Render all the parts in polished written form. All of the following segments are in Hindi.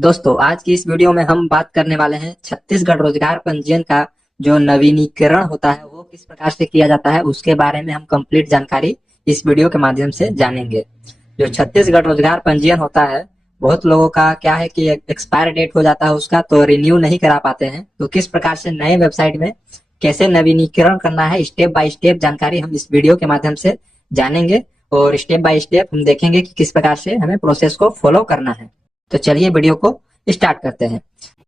दोस्तों, आज की इस वीडियो में हम बात करने वाले हैं छत्तीसगढ़ रोजगार पंजीयन का जो नवीनीकरण होता है वो किस प्रकार से किया जाता है उसके बारे में हम कंप्लीट जानकारी इस वीडियो के माध्यम से जानेंगे। जो छत्तीसगढ़ रोजगार पंजीयन होता है, बहुत लोगों का क्या है कि एक्सपायर डेट हो जाता है उसका, तो रिन्यू नहीं करा पाते हैं। तो किस प्रकार से नए वेबसाइट में कैसे नवीनीकरण करना है, स्टेप बाय स्टेप जानकारी हम इस वीडियो के माध्यम से जानेंगे और स्टेप बाय स्टेप हम देखेंगे कि किस प्रकार से हमें प्रोसेस को फॉलो करना है। तो चलिए वीडियो को स्टार्ट करते हैं।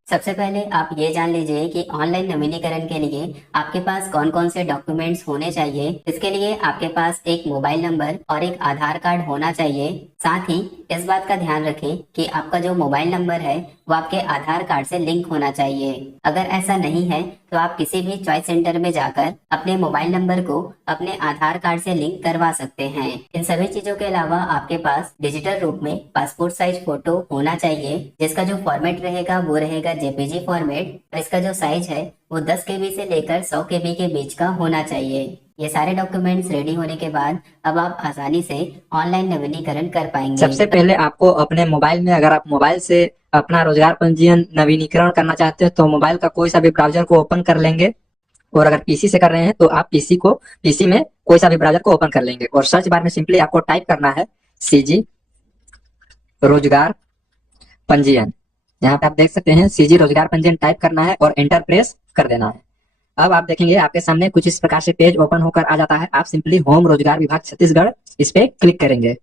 सबसे पहले आप ये जान लीजिए कि ऑनलाइन नवीनीकरण के लिए आपके पास कौन कौन से डॉक्यूमेंट्स होने चाहिए। इसके लिए आपके पास एक मोबाइल नंबर और एक आधार कार्ड होना चाहिए। साथ ही इस बात का ध्यान रखें कि आपका जो मोबाइल नंबर है वो आपके आधार कार्ड से लिंक होना चाहिए। अगर ऐसा नहीं है तो आप किसी भी चॉइस सेंटर में जाकर अपने मोबाइल नंबर को अपने आधार कार्ड से लिंक करवा सकते हैं। इन सभी चीजों के अलावा आपके पास डिजिटल रूप में पासपोर्ट साइज फोटो होना चाहिए, जिसका जो फॉर्मेट रहेगा वो रहेगा जेपीजी फॉर्मेट और इसका जो साइज है वो 10 केबी से लेकर 100 केबी के बीच का होना चाहिए। ये सारे डॉक्यूमेंट्स रेडी होने के बाद अब आप आसानी से ऑनलाइन नवीनीकरण कर पाएंगे। सबसे पहले आपको अपने मोबाइल में, अगर आप मोबाइल से अपना रोजगार पंजीयन नवीनीकरण करना चाहते हो तो मोबाइल का कोई सा भी ब्राउजर को ओपन कर लेंगे, और अगर पीसी से कर रहे हैं तो आप पीसी में कोई सा भी ब्राउजर को ओपन कर लेंगे और सर्च बार में सिंपली आपको टाइप करना है सीजी रोजगार पंजीयन। यहाँ पे आप देख सकते हैं सीजी रोजगार पंजीयन टाइप करना है और एंटर प्रेस कर देना है। अब आप देखेंगे आपके सामने कुछ इस प्रकार से पेज ओपन होकर आ जाता है। आप सिंपली होम रोजगार विभाग छत्तीसगढ़ इस पे क्लिक करेंगे।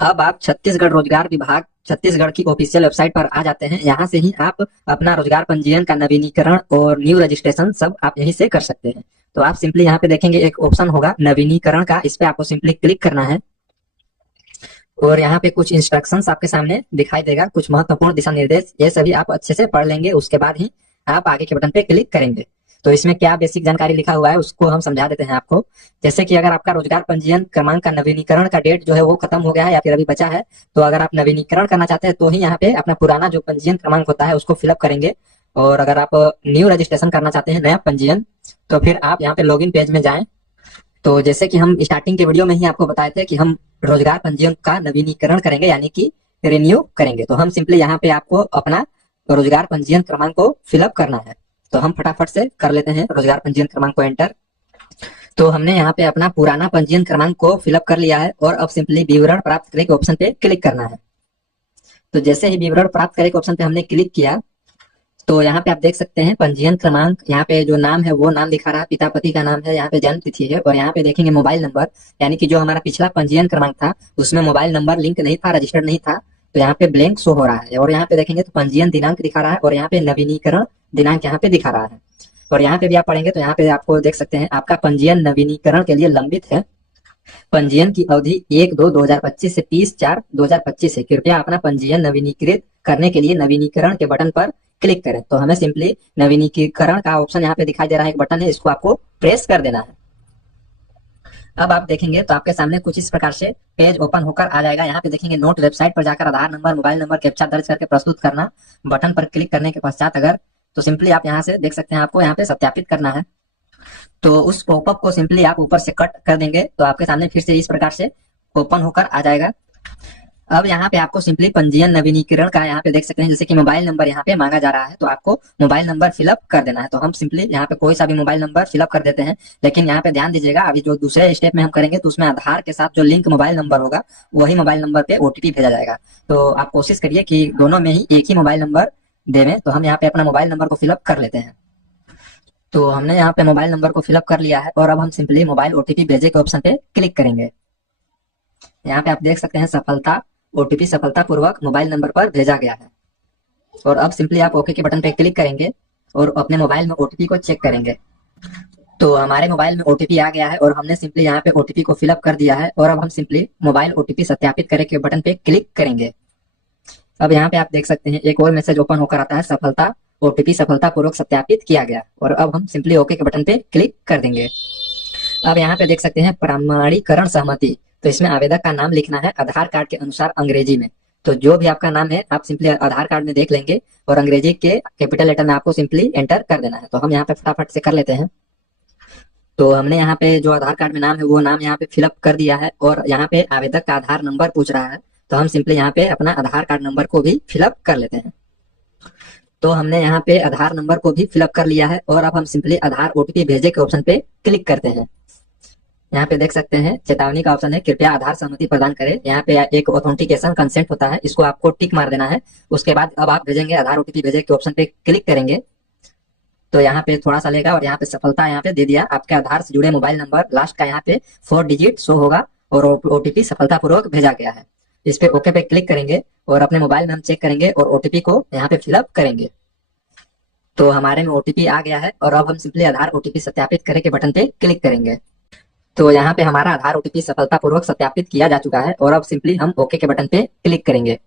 अब आप छत्तीसगढ़ रोजगार विभाग छत्तीसगढ़ की ऑफिशियल वेबसाइट पर आ जाते हैं। यहाँ से ही आप अपना रोजगार पंजीयन का नवीनीकरण और न्यू रजिस्ट्रेशन सब आप यहीं से कर सकते हैं। तो आप सिंपली यहाँ पे देखेंगे एक ऑप्शन होगा नवीनीकरण का, इस पे आपको सिंपली क्लिक करना है और यहाँ पे कुछ इंस्ट्रक्शंस आपके सामने दिखाई देगा, कुछ महत्वपूर्ण दिशा निर्देश। ये सभी आप अच्छे से पढ़ लेंगे, उसके बाद ही आप आगे के बटन पे क्लिक करेंगे। तो इसमें क्या बेसिक जानकारी लिखा हुआ है उसको हम समझा देते हैं आपको। जैसे कि अगर आपका रोजगार पंजीयन क्रमांक का नवीनीकरण का डेट जो है वो खत्म हो गया है या फिर अभी बचा है, तो अगर आप नवीनीकरण करना चाहते हैं तो ही यहाँ पे अपना पुराना जो पंजीयन क्रमांक होता है उसको फिलअप करेंगे। और अगर आप न्यू रजिस्ट्रेशन करना चाहते हैं, नया पंजीयन, तो फिर आप यहाँ पे लॉगिन पेज में जाएं। तो जैसे कि हम स्टार्टिंग के वीडियो में ही आपको बताए थे कि हम रोजगार पंजीयन का नवीनीकरण करेंगे, यानी कि रिन्यू करेंगे। तो हम सिंपली यहाँ पे आपको अपना रोजगार पंजीयन क्रमांक को फिलअप करना है। तो हम फटाफट से कर लेते हैं रोजगार पंजीयन क्रमांक को एंटर। तो हमने यहाँ पे अपना पुराना पंजीयन क्रमांक को फिलअप कर लिया है और अब सिंपली विवरण प्राप्त करें के ऑप्शन पे क्लिक करना है। तो जैसे ही विवरण प्राप्त करें के ऑप्शन पे हमने क्लिक किया तो यहाँ पे आप देख सकते हैं पंजीयन क्रमांक, यहाँ पे जो नाम है वो नाम दिखा रहा है, पिता पति का नाम है, यहाँ पे जन्म तिथि है और यहाँ पे देखेंगे मोबाइल नंबर, यानी कि जो हमारा पिछला पंजीयन क्रमांक था उसमें मोबाइल नंबर लिंक नहीं था, रजिस्टर्ड नहीं था, तो यहाँ पे ब्लैंक शो हो रहा है। और यहाँ पे देखेंगे तो पंजीयन दिनांक दिखा रहा है और यहाँ पे नवीनीकरण दिनांक यहाँ पे दिखा रहा है। और यहाँ पे भी आप पढ़ेंगे तो यहाँ पे आपको देख सकते हैं आपका पंजीयन नवीनीकरण के लिए लंबित है। पंजीयन की अवधि 1/2/2025 से 30/4/2025 है। कृपया अपना पंजीयन नवीनीकृत करने के लिए नवीनीकरण के बटन पर क्लिक करें। तो हमें सिंपली नवीनीकरण का ऑप्शन यहाँ पे दिखाई दे रहा है, एक बटन है, इसको आपको प्रेस कर देना है। अब आप देखेंगे तो आपके सामने कुछ इस प्रकार से पेज ओपन होकर आ जाएगा। यहाँ पे देखेंगे नोट वेबसाइट पर जाकर आधार नंबर, मोबाइल नंबर, कैप्चा दर्ज करके प्रस्तुत करना। बटन पर क्लिक करने के पश्चात अगर तो सिंपली आप यहाँ से देख सकते हैं आपको यहाँ पे सत्यापित करना है। तो उस पॉपअप को सिंपली आप ऊपर से कट कर देंगे तो आपके सामने फिर से इस प्रकार से ओपन होकर आ जाएगा। अब यहाँ पे आपको सिंपली पंजीयन नवीनीकरण का यहाँ पे देख सकते हैं, जैसे कि मोबाइल नंबर यहाँ पे मांगा जा रहा है तो आपको मोबाइल नंबर फिलअप कर देना है। तो हम सिंपली यहाँ पे कोई सा भी मोबाइल नंबर फिलअप कर देते हैं, लेकिन यहाँ पे ध्यान दीजिएगा अभी जो दूसरे स्टेप में हम करेंगे तो उसमें आधार के साथ जो लिंक मोबाइल नंबर होगा वही मोबाइल नंबर पे ओटीपी भेजा जाएगा। तो आप कोशिश करिए कि दोनों में ही एक ही मोबाइल नंबर देवें। तो हम यहाँ पे अपना मोबाइल नंबर को फिलअप कर लेते हैं। तो हमने यहाँ पे मोबाइल नंबर को फिलअप कर लिया है और अब हम सिंपली मोबाइल ओटीपी भेजे के ऑप्शन पे क्लिक करेंगे। यहाँ पे आप देख सकते हैं सफलता ओटीपी सफलतापूर्वक मोबाइल नंबर पर भेजा गया है। और अब सिंपली आप ओके के बटन पे क्लिक करेंगे और अपने मोबाइल में ओटीपी को चेक करेंगे। तो हमारे मोबाइल में ओटीपी आ गया है और हमने सिंपली यहाँ पे ओटीपी को फिलअप कर दिया है और अब हम सिंपली मोबाइल ओटीपी सत्यापित करें के बटन पे क्लिक करेंगे। अब यहाँ पे आप देख सकते हैं एक और मैसेज ओपन होकर आता है, सफलता ओटीपी सफलतापूर्वक सत्यापित किया गया। और अब हम सिंपली ओके के बटन पे क्लिक कर देंगे। अब यहाँ पे देख सकते हैं प्रमाणीकरण सहमति, तो इसमें आवेदक का नाम लिखना है आधार कार्ड के अनुसार अंग्रेजी में। तो जो भी आपका नाम है आप सिंपली आधार कार्ड में देख लेंगे और अंग्रेजी के कैपिटल लेटर में आपको सिंपली एंटर कर देना है। तो हम यहाँ पे फटाफट से कर लेते हैं। तो हमने यहाँ पे जो आधार कार्ड में नाम है वो नाम यहाँ पे फिलअप कर दिया है और यहाँ पे आवेदक का आधार नंबर पूछ रहा है तो हम सिंपली यहाँ पे अपना आधार कार्ड नंबर को भी फिलअप कर लेते हैं। तो हमने यहाँ पे आधार नंबर को भी फिलअप कर लिया है और अब हम सिंपली आधार ओटीपी भेजे के ऑप्शन पे क्लिक करते हैं। यहाँ पे देख सकते हैं चेतावनी का ऑप्शन है, कृपया आधार सहमति प्रदान करें। यहाँ पे एक ऑथेंटिकेशन कंसेंट होता है, इसको आपको टिक मार देना है। उसके बाद अब आप भेजेंगे आधार ओटीपी भेजे के ऑप्शन पे क्लिक करेंगे तो यहाँ पे थोड़ा सा लेगा और यहाँ पे सफलता यहाँ पे दे दिया। आपके आधार से जुड़े मोबाइल नंबर लास्ट का यहाँ पे 4 डिजिट शो होगा और ओटीपी सफलतापूर्वक भेजा गया है। इस पे ओके पे क्लिक करेंगे और अपने मोबाइल में हम चेक करेंगे और ओटीपी को यहाँ पे फिलअप करेंगे। तो हमारे में ओटीपी आ गया है और अब हम सिंपली आधार ओटीपी सत्यापित करें के बटन पे क्लिक करेंगे। तो यहाँ पे हमारा आधार ओटीपी सफलतापूर्वक सत्यापित किया जा चुका है और अब सिंपली हम ओके के बटन पे क्लिक करेंगे।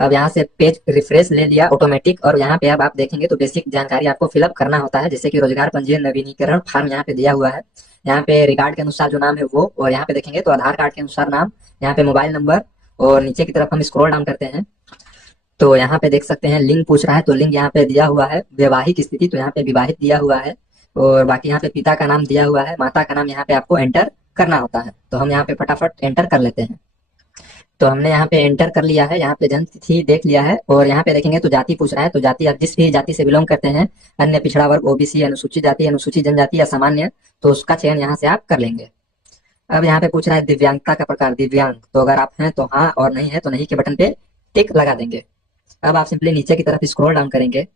अब यहाँ से पेज रिफ्रेश ले लिया ऑटोमेटिक और यहाँ पे अब आप देखेंगे तो बेसिक जानकारी आपको फिलअप करना होता है, जैसे कि रोजगार पंजीयन नवीनीकरण फार्म यहाँ पे दिया हुआ है। यहाँ पे रिकॉर्ड के अनुसार जो नाम है वो, और यहाँ पे देखेंगे तो आधार कार्ड के अनुसार नाम, यहाँ पे मोबाइल नंबर, और नीचे की तरफ हम स्क्रॉल डाउन करते हैं तो यहाँ पे देख सकते हैं लिंग पूछ रहा है, तो लिंग यहाँ पे दिया हुआ है वैवाहिक स्थिति, तो यहाँ पे विवाहित दिया हुआ है। और बाकी यहाँ पे पिता का नाम दिया हुआ है, माता का नाम यहाँ पे आपको एंटर करना होता है। तो हम यहाँ पे फटाफट एंटर कर लेते हैं। तो हमने यहाँ पे एंटर कर लिया है, यहाँ पे जन्म तिथि देख लिया है और यहाँ पे देखेंगे तो जाति पूछ रहा है, तो जाति आप जिस भी जाति से बिलोंग करते हैं, अन्य पिछड़ा वर्ग, ओबीसी, अनुसूचित जाति, अनुसूचित जनजाति या सामान्य, तो उसका चयन यहाँ से आप कर लेंगे। अब यहाँ पे पूछ रहा है दिव्यांगता का प्रकार, दिव्यांग, तो अगर आप हैं तो हाँ और नहीं है तो नहीं के बटन पे टिक लगा देंगे। अब आप सिंपली नीचे की तरफ स्क्रॉल डाउन करेंगे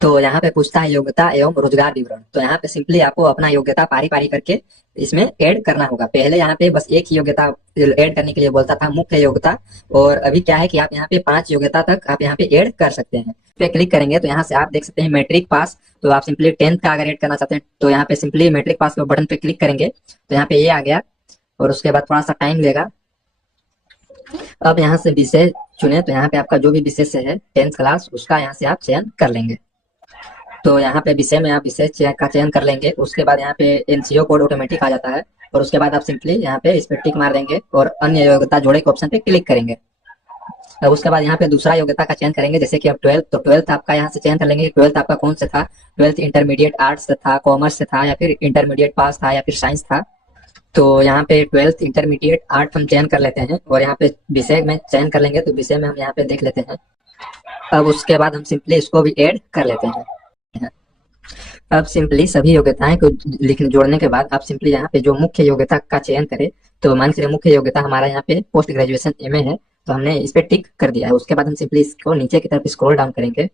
तो यहाँ पे पूछता है योग्यता एवं रोजगार विवरण, तो यहाँ पे सिंपली आपको अपना योग्यता पारी पारी करके इसमें ऐड करना होगा। पहले यहाँ पे बस एक ही योग्यता ऐड करने के लिए बोलता था, मुख्य योग्यता, और अभी क्या है कि आप यहाँ पे 5 योग्यता तक आप यहाँ पे ऐड कर सकते हैं। पे क्लिक करेंगे तो यहाँ से आप देख सकते हैं मैट्रिक पास, तो आप सिंपली 10th का अगर ऐड करना चाहते हैं तो यहाँ पे सिंपली मैट्रिक पास के बटन पे क्लिक करेंगे तो यहाँ पे ये आ गया और उसके बाद थोड़ा सा टाइम लेगा। अब यहाँ से विषय चुने, तो यहाँ पे आपका जो भी विषय से है 10th क्लास उसका यहाँ से आप चयन कर लेंगे। तो यहाँ पे विषय में आप विषय का चयन कर लेंगे। उसके बाद यहाँ पे एनसीओ कोड ऑटोमेटिक आ जाता है और उसके बाद आप सिंपली यहाँ पे इस पे टिक मार देंगे और अन्य योग्यता जोड़े के ऑप्शन पे क्लिक करेंगे। अब उसके बाद यहाँ पे दूसरा योग्यता का चयन करेंगे, जैसे कि अब 12th, तो 12th आपका यहाँ से चयन कर लेंगे। 12th आपका कौन से था, 12th इंटरमीडिएट आर्ट्स से था, कॉमर्स से था, या फिर इंटरमीडिएट पास था, या फिर साइंस था। तो यहाँ पे 12th इंटरमीडिएट आर्ट हम चयन कर लेते हैं और यहाँ पे विषय में चयन कर लेंगे, तो विषय में हम यहाँ पे देख लेते हैं। अब उसके बाद हम सिंपली इसको भी ऐड कर लेते हैं। अब सिंपली सभी योग्यताएं को लिखने जोड़ने के बाद आप सिंपली यहाँ पे जो मुख्य योग्यता का चयन करें, तो मान लीजिए मुख्य योग्यता हमारा यहाँ पे पोस्ट ग्रेजुएशन एमए है, तो हमने इस पे टिक कर दिया है। उसके बाद हम सिंपली इसको नीचे की तरफ स्क्रॉल डाउन करेंगे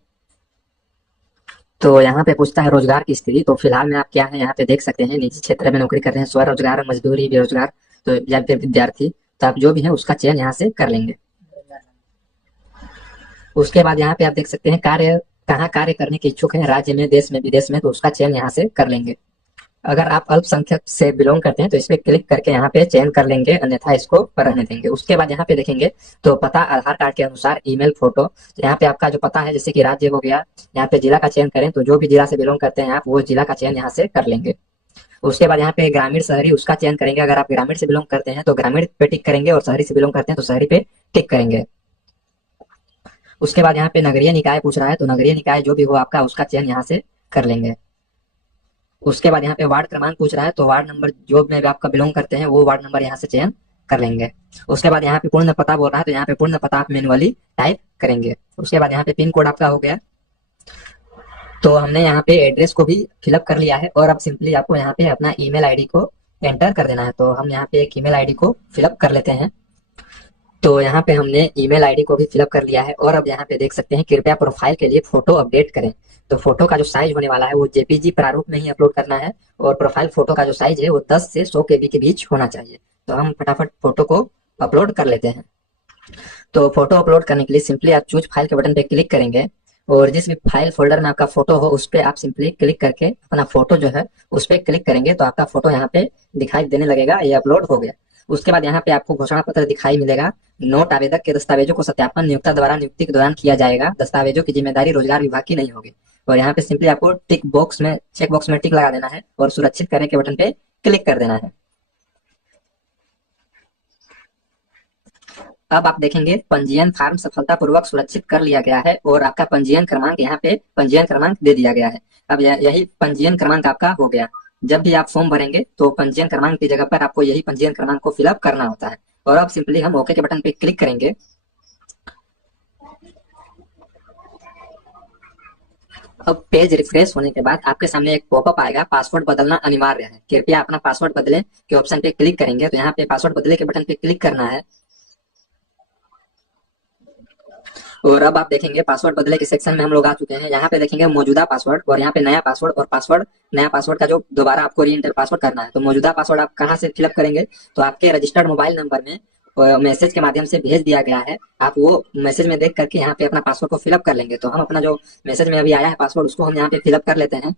तो यहाँ पे पूछता है रोजगार की स्थिति, तो फिलहाल में आप क्या है यहाँ पे देख सकते हैं, निजी क्षेत्र में नौकरी कर रहे हैं, स्वरोजगार, मजदूरी, बेरोजगार, तो या फिर विद्यार्थी, तो आप जो भी है उसका चयन यहाँ से कर लेंगे। उसके बाद यहाँ पे आप देख सकते हैं कार्य, कहाँ कार्य करने के इच्छुक हैं, राज्य में, देश में, विदेश में, तो उसका चयन यहाँ से कर लेंगे। अगर आप अल्पसंख्यक से बिलोंग करते हैं तो इस पे क्लिक करके यहाँ पे चयन कर लेंगे, अन्यथा इसको रहने देंगे। उसके बाद यहाँ पे देखेंगे तो पता आधार कार्ड के अनुसार, ईमेल, फोटो, तो यहाँ पे आपका जो पता है, जैसे कि राज्य हो गया, यहाँ पे जिला का चयन करें, तो जो भी जिला से बिलोंग करते हैं आप वो जिला का चयन यहाँ से कर लेंगे। उसके बाद यहाँ पे ग्रामीण, शहरी, उसका चयन करेंगे। अगर आप ग्रामीण से बिलोंग करते हैं तो ग्रामीण पे टिक करेंगे और शहरी से बिलोंग करते हैं तो शहरी पे टिक करेंगे। उसके बाद यहाँ पे नगरीय निकाय पूछ रहा है, तो नगरीय निकाय जो भी हो आपका उसका चयन यहाँ से कर लेंगे। उसके बाद यहाँ पे वार्ड क्रमांक पूछ रहा है, तो वार्ड नंबर जो में भी आपका बिलोंग करते हैं वो वार्ड नंबर यहाँ से चयन कर लेंगे। उसके बाद यहाँ पे पूर्ण पता बोल रहा है, तो यहाँ पे पूर्ण पता आप मैनुअली टाइप करेंगे। उसके बाद यहाँ पे पिन कोड आपका हो गया, तो हमने यहाँ पे एड्रेस को भी फिलअप कर लिया है और अब सिंपली आपको यहाँ पे अपना ईमेल आईडी को एंटर कर देना है। तो हम यहाँ पे एक ईमेल आईडी को फिलअप कर लेते हैं। तो यहाँ पे हमने ईमेल आईडी को भी फिलअप कर लिया है और अब यहाँ पे देख सकते हैं कृपया प्रोफाइल के लिए फोटो अपडेट करें। तो फोटो का जो साइज होने वाला है वो जेपीजी प्रारूप में ही अपलोड करना है और प्रोफाइल फोटो का जो साइज है वो 10 से 100 केबी के बीच होना चाहिए। तो हम फटाफट फोटो को अपलोड कर लेते हैं। तो फोटो अपलोड करने के लिए सिंपली आप चूज फाइल के बटन पे क्लिक करेंगे और जिस भी फाइल फोल्डर में आपका फोटो हो उस पर आप सिंपली क्लिक करके अपना फोटो जो है उस पर क्लिक करेंगे तो आपका फोटो यहाँ पे दिखाई देने लगेगा, ये अपलोड हो गया। उसके बाद यहाँ पे आपको घोषणा पत्र दिखाई मिलेगा। नोट, आवेदक के दस्तावेजों को सत्यापन नियोक्ता द्वारा नियुक्ति के दौरान किया जाएगा। दस्तावेजों की जिम्मेदारी रोजगार विभाग की नहीं होगी। और यहाँ पे सिंपली आपको टिक बॉक्स में, चेक बॉक्स में टिक लगा देना है और सुरक्षित करने के बटन पे क्लिक कर देना है। अब आप देखेंगे पंजीयन फार्म सफलतापूर्वक सुरक्षित कर लिया गया है और आपका पंजीयन क्रमांक यहाँ पे पंजीयन क्रमांक दे दिया गया है। अब यही पंजीयन क्रमांक आपका हो गया। जब भी आप फॉर्म भरेंगे तो पंजीयन क्रमांक की जगह पर आपको यही पंजीयन क्रमांक को फिलअप करना होता है। और अब सिंपली हम ओके के बटन पे क्लिक करेंगे। अब पेज रिफ्रेश होने के बाद आपके सामने एक पॉपअप आएगा, पासवर्ड बदलना अनिवार्य है, कृपया अपना पासवर्ड बदलें के ऑप्शन पे क्लिक करेंगे। तो यहाँ पे पासवर्ड बदले के बटन पे क्लिक करना है। और अब आप देखेंगे पासवर्ड बदले के सेक्शन में हम लोग आ चुके हैं। यहाँ पे देखेंगे मौजूदा पासवर्ड और यहाँ पे नया पासवर्ड और पासवर्ड, नया पासवर्ड का जो दोबारा आपको री एंटर पासवर्ड करना है। तो मौजूदा पासवर्ड आप कहाँ से फिलअप करेंगे, तो आपके रजिस्टर्ड मोबाइल नंबर में मैसेज के माध्यम से भेज दिया गया है। आप वो मैसेज में देख करके यहाँ पे अपना पासवर्ड को फिलअप कर लेंगे। तो हम अपना जो मैसेज में अभी आया है पासवर्ड, उसको हम यहाँ पे फिलअप कर लेते हैं।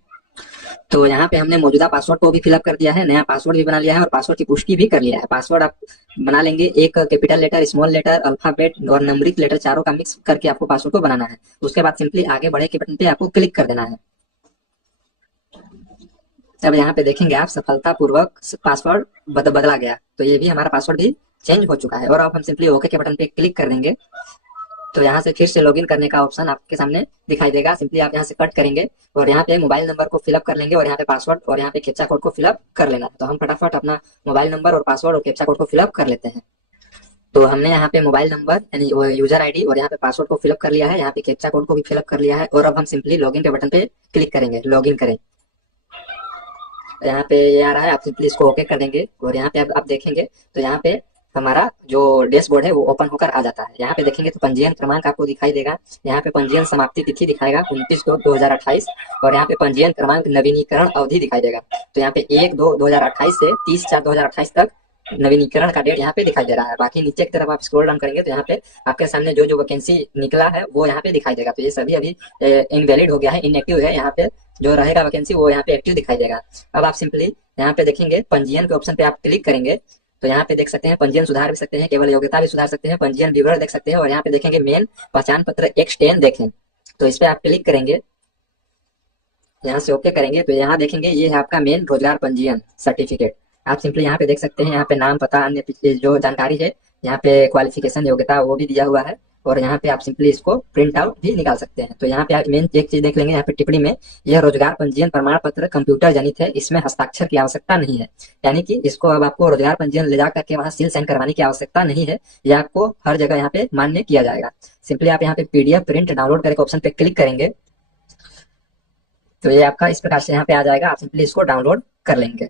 तो यहाँ पे हमने मौजूदा पासवर्ड को भी फिलअप कर दिया है, नया पासवर्ड भी बना लिया है और पासवर्ड की पुष्टि भी कर लिया है। पासवर्ड आप बना लेंगे, एक capital letter, small letter, alphabet और नंबरिक लेटर चारों का मिक्स करके आपको पासवर्ड को बनाना है। उसके बाद सिंपली आगे बढ़े के बटन पे आपको क्लिक कर देना है। अब यहाँ पे देखेंगे आप सफलतापूर्वक पासवर्ड बदला गया। तो ये भी हमारा पासवर्ड भी चेंज हो चुका है। और अब हम सिंपली ओके के बटन पे क्लिक कर देंगे। तो यहाँ से फिर से लॉगिन करने का ऑप्शन आपके सामने दिखाई देगा। सिंपली आप यहाँ से कट करेंगे और यहाँ पे मोबाइल नंबर को फिलअप कर लेंगे और यहाँ पे पासवर्ड और यहाँ पे कैप्चा कोड को फिलअप कर लेना है। तो हम फटाफट अपना मोबाइल नंबर और पासवर्ड और कैप्चा कोड को फिलअप कर लेते हैं। तो हमने यहाँ पे मोबाइल नंबर यानी यूजर आईडी और यहाँ पे पासवर्ड को फिलअप कर लिया है, यहाँ पे कैप्चा कोड को भी फिलअप कर लिया है। और अब हम सिंपली लॉगिन के बटन पे क्लिक करेंगे, लॉगिन करें। यहाँ पे ये आ रहा है, आप सिंपली इसको ओके कर देंगे और यहाँ पे आप देखेंगे तो यहाँ पे हमारा जो डैशबोर्ड है वो ओपन होकर आ जाता है। यहाँ पे देखेंगे तो पंजीयन क्रमांक आपको दिखाई देगा। यहाँ पे पंजीयन समाप्ति तिथि दिखाएगा 29/2/2028 और यहाँ पे पंजीयन क्रमांक नवीनीकरण अवधि दिखाई देगा। तो यहाँ पे 1/2/2028 से 30/4/2028 तक नवीनीकरण का डेट यहाँ पे दिखाई दे रहा है। बाकी नीचे की तरफ आप स्क्रॉल डाउन करेंगे तो यहाँ पे आपके सामने जो जो वैकेंसी निकला है वो यहाँ पे दिखाई देगा। तो ये सभी अभी इनवैलिड हो गया है, इनएक्टिव है। यहाँ पे जो रहेगा वैकेंसी वो यहाँ पे एक्टिव दिखाई देगा। अब आप सिंपली यहाँ पे देखेंगे पंजीयन के ऑप्शन पे आप क्लिक करेंगे तो यहाँ पे देख सकते हैं पंजीयन सुधार भी सकते हैं, केवल योग्यता भी सुधार सकते हैं, पंजीयन विवरण देख सकते हैं और यहाँ पे देखेंगे मेन पहचान पत्र एक्सटेन देखें। तो इस पे आप क्लिक करेंगे, यहाँ से ओके करेंगे तो यहाँ देखेंगे ये है आपका मेन रोजगार पंजीयन सर्टिफिकेट। आप सिंपली यहाँ पे देख सकते हैं, यहाँ पे नाम, पता, अन्य पिछले जो जानकारी है, यहाँ पे क्वालिफिकेशन योग्यता वो भी दिया हुआ है और यहाँ पे आप सिंपली इसको प्रिंट आउट भी निकाल सकते हैं। तो यहाँ पे आप मेन एक चीज देख लेंगे, यहाँ पे टिप्पणी में यह रोजगार पंजीयन प्रमाण पत्र कंप्यूटर जनित है, इसमें हस्ताक्षर की आवश्यकता नहीं है। यानी कि इसको अब आपको रोजगार पंजीयन ले जा करके वहाँ सील साइन करवाने की आवश्यकता नहीं है, यह आपको हर जगह यहाँ पे मान्य किया जाएगा। सिंपली आप यहाँ पे पीडीएफ प्रिंट डाउनलोड करके ऑप्शन पे क्लिक करेंगे तो ये आपका इस प्रकार से यहाँ पे आ जाएगा। आप सिंपली इसको डाउनलोड कर लेंगे।